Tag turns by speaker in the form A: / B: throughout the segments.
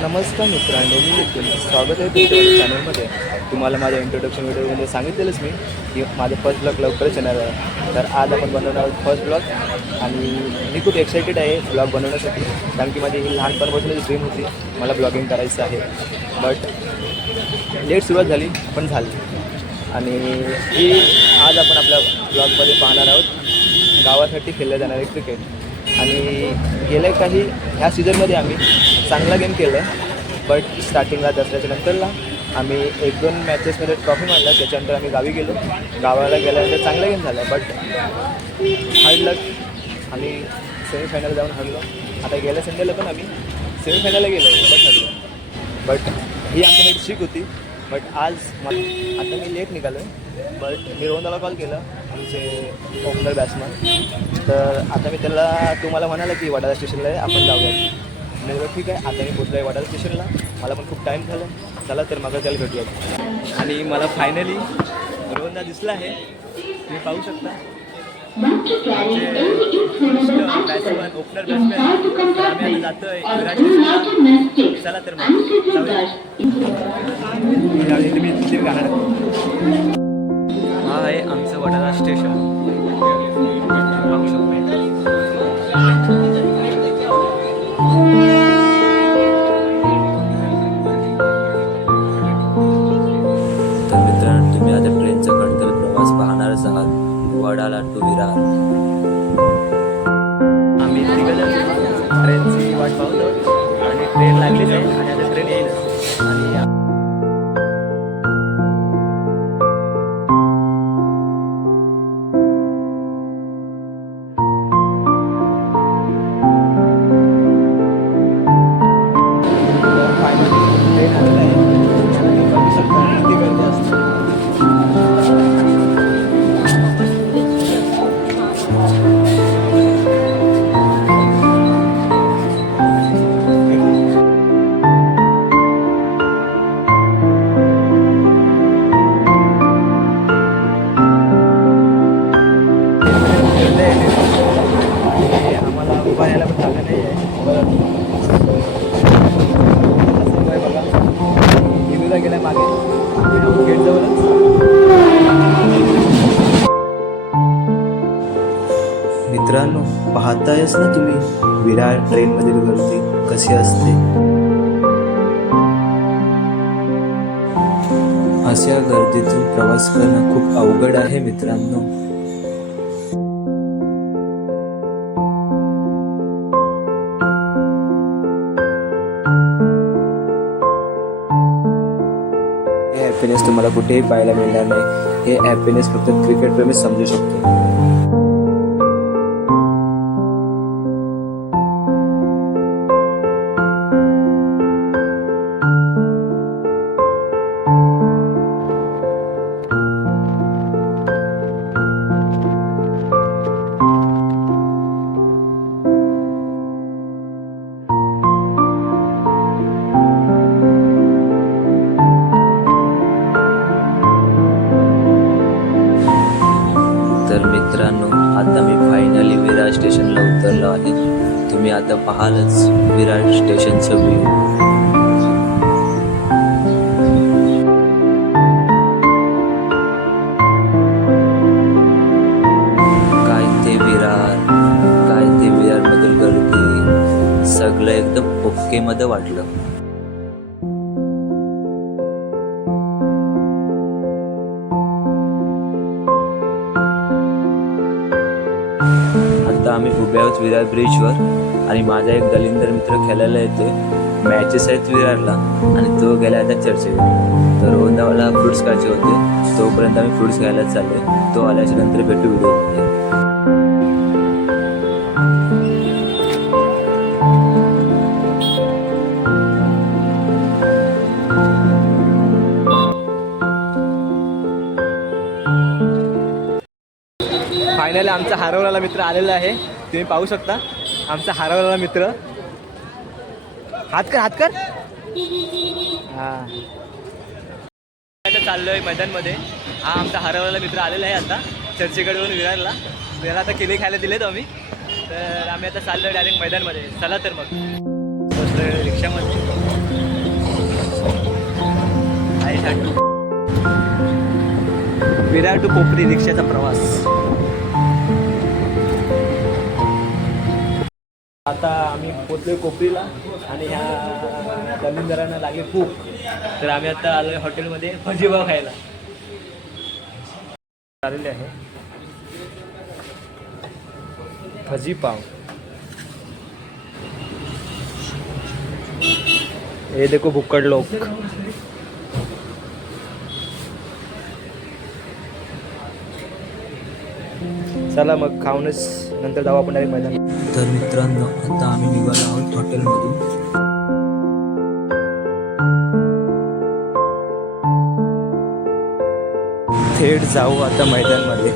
A: नमस्कार मित्रांनो मी देखील स्वागत आहे तुमच्या चॅनलमध्ये तुम्हाला माझ्या इंट्रोडक्शन व्हिडिओमध्ये सांगितलेलंच मी की माझं फर्स्ट ब्लॉग लवकरच येणार आहे. तर आज आपण बनवणार आहोत फर्स्ट ब्लॉग आणि मी खूप एक्सायटेड आहे ब्लॉग बनवण्यासाठी कारण की माझी ही लहानपणापासूनच ड्रीम होती. मला ब्लॉगिंग करायचं आहे. बट लेट सुरुवात झाली पण झाली. आणि ही आज आपण आपल्या ब्लॉगमध्ये पाहणार आहोत. गावासाठी खेळलं जाणारे क्रिकेट आणि गेल्या काही ह्या सीझनमध्ये आम्ही चांगला गेम केला बट स्टार्टिंगला दसऱ्याच्या नंतरला आम्ही एक दोन मॅचेसमध्ये ट्रॉफी मारला त्याच्यानंतर आम्ही गावी गेलो. गावाला गेल्यानंतर चांगला गेम झाला बट हार्ड लक आम्ही सेमीफायनल जाऊन हरलो. आता गेल्या संडेला पण आम्ही सेमीफायनलला गेलो बट हरलो. बट ही आमच्यासाठी शिक होती बट आज आता मी लेट निघालो बट मी रोहनला कॉल केला. आमचे ओपनर बॅट्समन तर आता मी त्याला तुम्हाला म्हणाला की वडाळा स्टेशनला आहे आपण जाऊया. म्हणजे ठीक आहे आता मी पोचलो आहे वडाळा स्टेशनला मला पण खूप टाईम झाला. चला तर मग त्याला भेटूया. आणि मला फायनली रोहनदा दिसला आहे. तुम्ही पाहू शकता. बॅट्समन ओपनर बॅट्समॅन आम्ही जातो आहे चला तर मग. तुम्ही आहे आमचं वडाळा स्टेशन. पाहू शकतो
B: वडाला टू विरार
A: आम्ही तिघंजण ट्रेनची वाट पाहतो आणि ट्रेन लागलीच आहे आणि आता ट्रेन येईल. आणि
B: बघतायच ना तुम्ही विरार ट्रेनमधील गर्दी कशी असते? अशा गर्दीतून प्रवास करणं खूप अवघड आहे मित्रांनो. हे हॅपीनेस तुम्हाला कुठेही पाहायला मिळणार नाही. हे हॅपीनेस फक्त क्रिकेटप्रेमी समजू शकतो. आता पाहालच विरार स्टेशनचं व्ह्यू काय ते विरार काय ते विरारमधील गर्दी सगळं एकदम ओके मध्ये वाटलं. आता आम्ही उभे आहोत विरार ब्रिजवर आणि माझा एक दलिंदर मित्र खेळायला येतोय. मॅचेस आहेत विरारला आणि तो गेला आता चर्चेकडे तर रोहनदा मला फ्रुट्स खायचे होते. तोपर्यंत आम्ही फ्रुट्स घ्यायला चालले तो आल्याच्यानंतर भेटू व्हिडिओ
A: फायनली आमचा हरवलेला मित्र आलेला आहे. तुम्ही पाहू शकता. आमचा हरवलेला मित्र. हात कर हात कर. हा. चाललोय मैदानमध्ये. हा आमचा हरवलेला मित्र आलेला आहे आता. चर्चेकडून विरारला. त्याला आता केले खायला दिलेत आम्ही. तर आम्ही आता चाललोय डायरेक्ट मैदानमध्ये. चला तर मग. बसलोय रिक्षामध्ये. विरार टू कोपरी रिक्षाचा प्रवास. आता आम्ही पोचलो कोपरीला आणि ह्या जमीनदारांना लागले खूप तर आम्ही आता आलोय हॉटेलमध्ये भजीपाव खायला. आलेले आहे. भजीपाव. हे देखो भुक्कड लोक. चला मग खाऊनच नंतर जाऊ आपण डायरेक्ट मैदान
B: तर मित्रांनो आता आम्ही निघालो आहोत हॉटेलमधून.
A: थेट जाऊ आता मैदानमध्ये.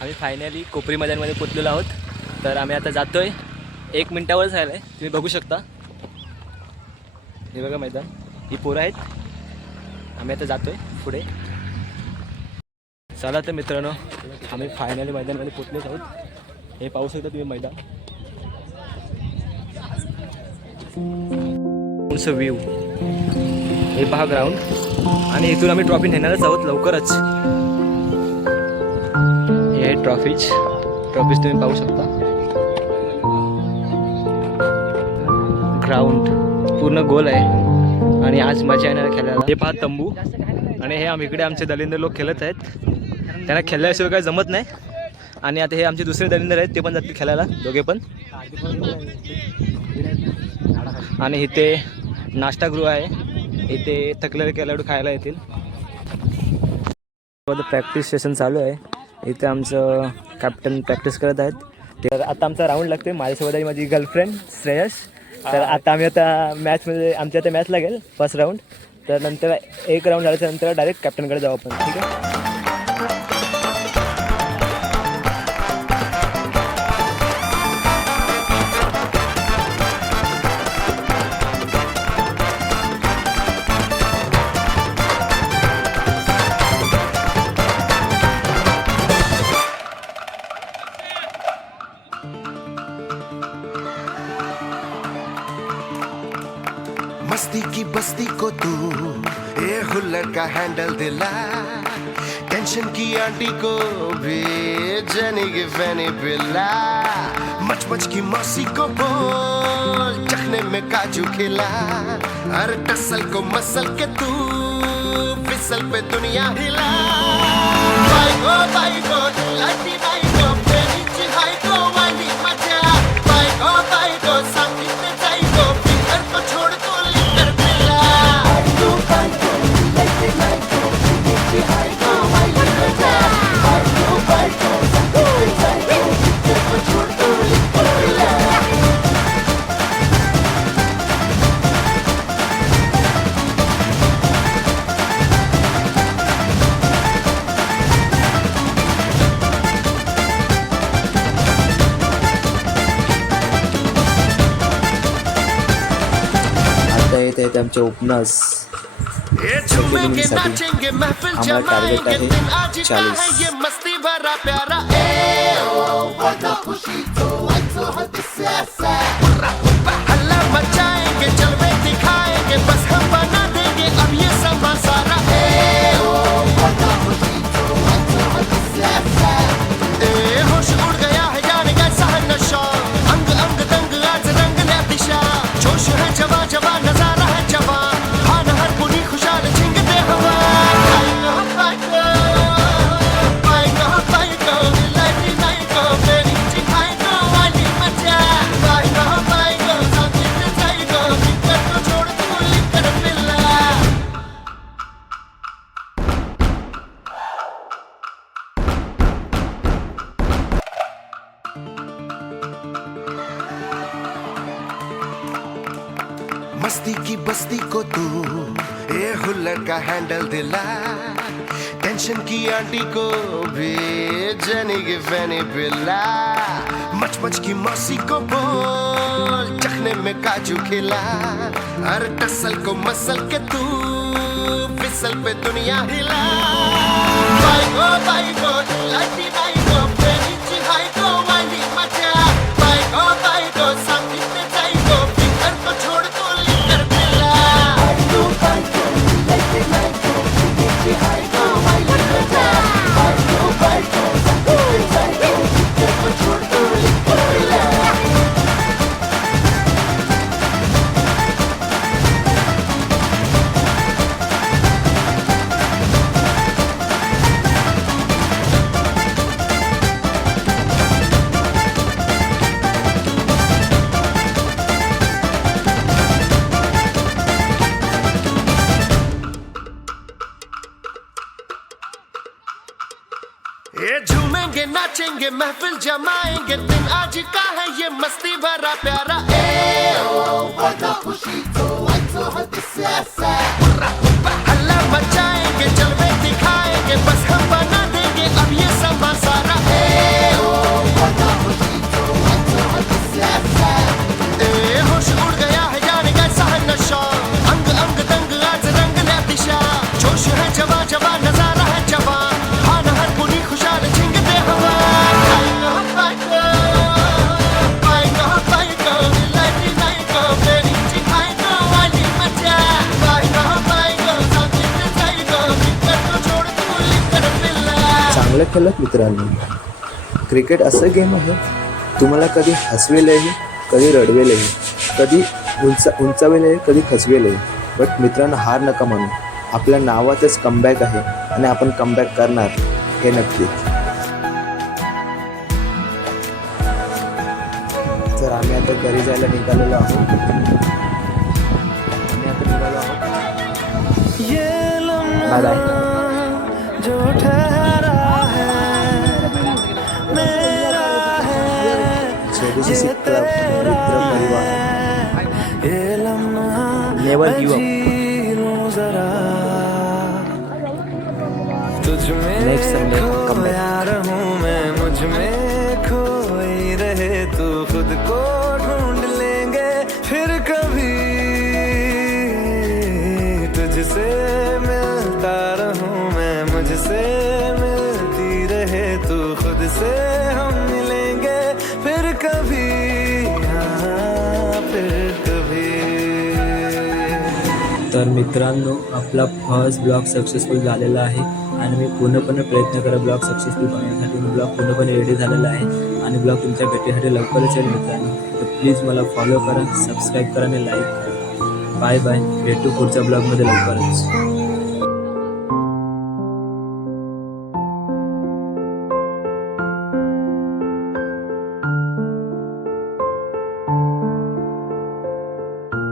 A: आम्ही फायनली कोपरी मैदानमध्ये पोचलेलो आहोत. तर आम्ही आता जातोय. एक मिनिटावरच राहिलं आहे तुम्ही बघू शकता. हे बघा मैदान. ही पोरं आहेत. आम्ही आता जातोय पुढे. चला तर मित्रांनो आम्ही फायनली मैदानामध्ये पोचलेच आहोत. हे पाहू शकता तुम्ही मैदान. व्ह्यू हे पहा ग्राउंड आणि इथून आम्ही ट्रॉफी नेणारच आहोत लवकरच. हे आहे ट्रॉफीज ट्रॉफीज तुम्ही पाहू शकता. ग्राउंड पूर्ण गोल आहे. आणि आज मजा येणार खेळायला हे पहा तंबू. आणि हे आम्ही इकडे आमचे दलिंदर लोक खेळत आहेत. त्यांना खेळल्याशिवाय काही जमत नाही. आणि आता हे आमचे दुसरे दलिंदर आहेत ते पण जातील खेळायला दोघे पण. आणि इथे नाश्तागृह आहे. इथे थकलेले खेळाडू खायला येतील. प्रॅक्टिस सेशन चालू आहे. इथे आमचं कॅप्टन प्रॅक्टिस करत आहेत. तर आता आमचा राऊंड लागते माझ्यासोबत आहे माझी गर्लफ्रेंड श्रेयस. तर आता आम्ही आता मॅचमध्ये आमच्या आता मॅच लागेल फर्स्ट राऊंड तर नंतर एक राऊंड झाल्याच्यानंतर डायरेक्ट कॅप्टनकडे जाऊ आपण ठीक आहे?
C: का हैंडल दिला। टेंशन की आंटी को भी जनी की फैनी पिला। मच मच की मौसी को बोल, चखने में काजू खिला। हर टसल को मसल के तू फिसल पे दुनिया हिला। बाई गो बाई गो लाटी बाई गो प्रेमी चिहाई गो वाली मज़ा बाई गो बाई गो संगीत आजो हद से ऐसा हल्ला मचाएंगे जलवे दिखाएंगे बस हम बना देंगे अब ये समा सारा। मस्ती की बस्ती को तू ये हुल्लड़ का हैंडल दिला। टेंशन की आंटी को भी जनी की फैनी पिला। की मौसी को बोल, चखने में काजू खिला। हर टसल को मसल के तू फिसल पे दुनिया हिला। बाई गो बाई गो लाटी नाही झूमेंगे नाचेंगे, महफिल जमाएँगे। दिन आज का है ये मस्ती भरा प्यारा। ए, ओ बड़ा खुशी तो आज हद से ऐसा। हल्ला मचाएँगे, जलवे दिखाएँगे, बस हम बना देंगे। अब ये समा
A: चांगलं खेळत मित्रांनो क्रिकेट असं गेम आहे तुम्हाला कधी हसवेलही कधी रडवेलही कधी उंच उंचावेलही कधी खचवेलही. बट मित्रांनो हार नका म्हणू आपल्या नावातच कमबॅक आहे आणि आपण कमबॅक करणार हे नक्की. तर आम्ही आता घरी जायला निघालेलो आहोत. आम्ही आता निघालो आहोत. Bye bye. जेडीसी क्लब मित्र परिवार. Never give up
D: next Sunday come
B: back मित्रांनो आपला फर्स्ट ब्लॉग सक्सेसफुल झालेला आहे आणि मी पूर्णपणे प्रयत्न करा ब्लॉग सक्सेसफुल बनवण्यासाठी मी ब्लॉग पूर्णपणे रेडी झालेला आहे आणि ब्लॉग तुमच्या भेटीसाठी लवकरच येईल मित्रांनो. तर प्लीज मला फॉलो करा सबस्क्राईब करा आणि लाईक करा. बाय बाय भेटू पुढच्या ब्लॉगमध्ये लवकरच.